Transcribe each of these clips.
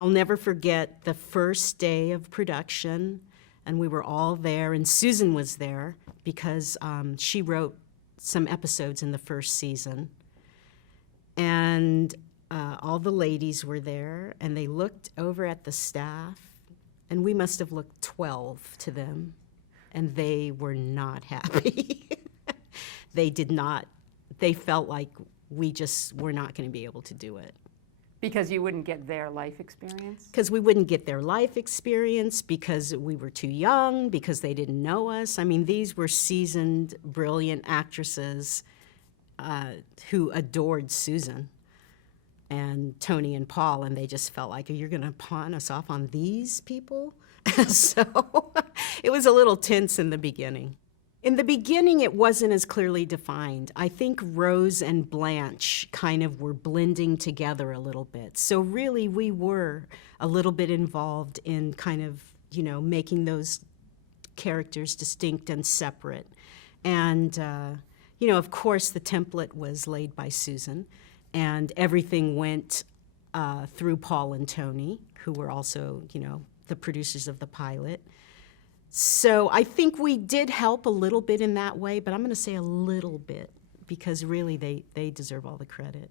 I'll never forget the first day of production, and we were all there, and Susan was there because she wrote some episodes in the first season. And all the ladies were there, and they looked over at the staff, and we must have looked 12 to them, and they were not happy. They felt like we just were not going to be able to do it. Because you wouldn't get their life experience? Because we wouldn't get their life experience, because we were too young, because they didn't know us. I mean, these were seasoned, brilliant actresses who adored Susan and Tony and Paul, and they just felt like, you're going to pawn us off on these people? So it was a little tense in the beginning. In the beginning, it wasn't as clearly defined. I think Rose and Blanche kind of were blending together a little bit. So really, we were a little bit involved in kind of, making those characters distinct and separate. And, of course, the template was laid by Susan, and everything went through Paul and Tony, who were also, the producers of the pilot. So I think we did help a little bit in that way, but I'm going to say a little bit because really they deserve all the credit.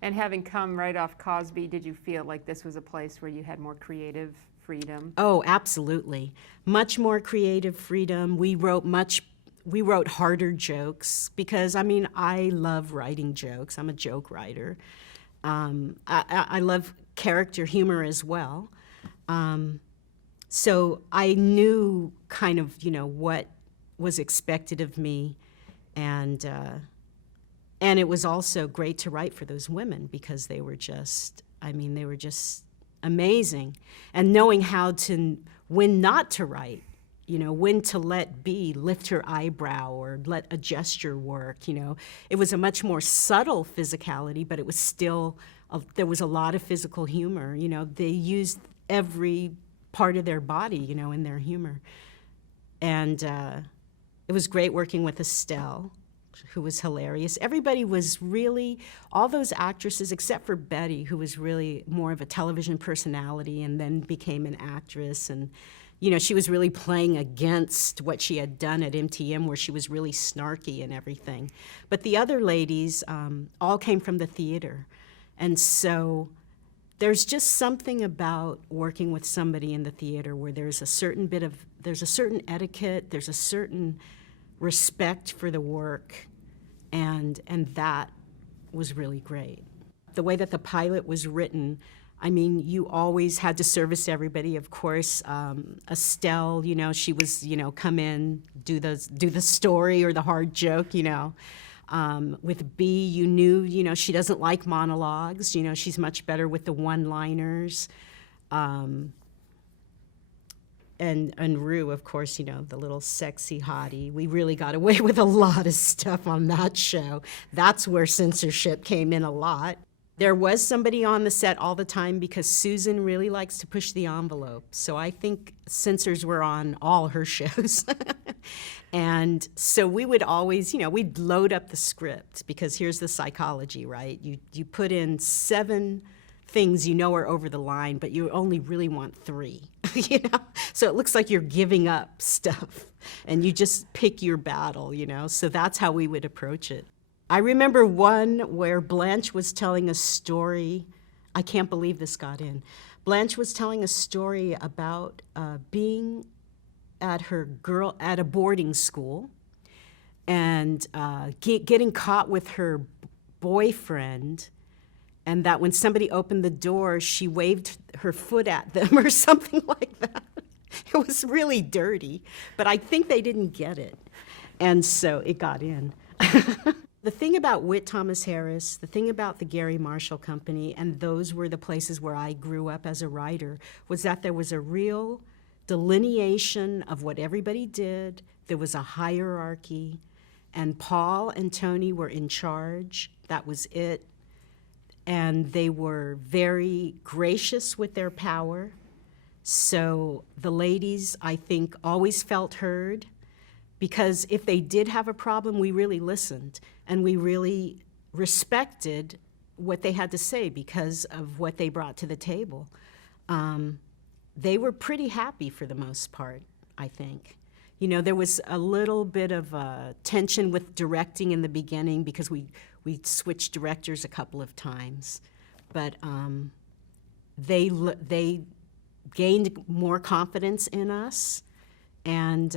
And having come right off Cosby, did you feel like this was a place where you had more creative freedom? Oh, absolutely. Much more creative freedom. We wrote harder jokes because, I love writing jokes. I'm a joke writer. I love character humor as well. So I knew kind of, what was expected of me, and it was also great to write for those women because they were just amazing. And knowing how to, when not to write, when to let be, lift her eyebrow or let a gesture work, It was a much more subtle physicality, but it was still, there was a lot of physical humor, They used every part of their body, in their humor. And it was great working with Estelle, who was hilarious. Everybody was really, all those actresses, except for Betty, who was really more of a television personality and then became an actress. And, she was really playing against what she had done at MTM, where she was really snarky and everything. But the other ladies all came from the theater. And so there's just something about working with somebody in the theater where there's a certain etiquette, there's a certain respect for the work, and that was really great. The way that the pilot was written, you always had to service everybody. Of course, Estelle, she was, come in, do the story or the hard joke, With Bea, you knew, she doesn't like monologues. She's much better with the one-liners. And Rue, of course, the little sexy hottie. We really got away with a lot of stuff on that show. That's where censorship came in a lot. There was somebody on the set all the time because Susan really likes to push the envelope. So I think censors were on all her shows. And so we would always, we'd load up the script because here's the psychology, right? You put in 7 things are over the line, but you only really want 3, So it looks like you're giving up stuff and you just pick your battle, So that's how we would approach it. I remember one where Blanche was telling a story. I can't believe this got in. Blanche was telling a story about being at a boarding school and getting caught with her boyfriend, and that when somebody opened the door, she waved her foot at them or something like that. It was really dirty, but I think they didn't get it, and so it got in. The thing about Whit Thomas Harris, the thing about the Gary Marshall Company, and those were the places where I grew up as a writer, was that there was a real delineation of what everybody did. There was a hierarchy, and Paul and Tony were in charge. That was it. And they were very gracious with their power. So the ladies, I think, always felt heard, because if they did have a problem, we really listened, and we really respected what they had to say because of what they brought to the table. they were pretty happy for the most part, I think. You know, there was a little bit of tension with directing in the beginning because we switched directors a couple of times, but they gained more confidence in us, and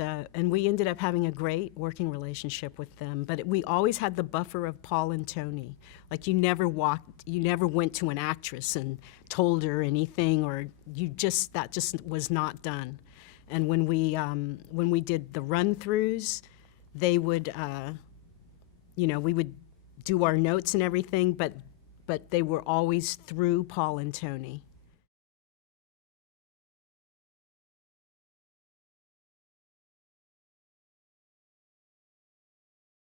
we ended up having a great working relationship with them. But we always had the buffer of Paul and Tony. Like you never went to an actress and told her anything, or that just was not done. And when we did the run-throughs, they would, we would do our notes and everything, but they were always through Paul and Tony.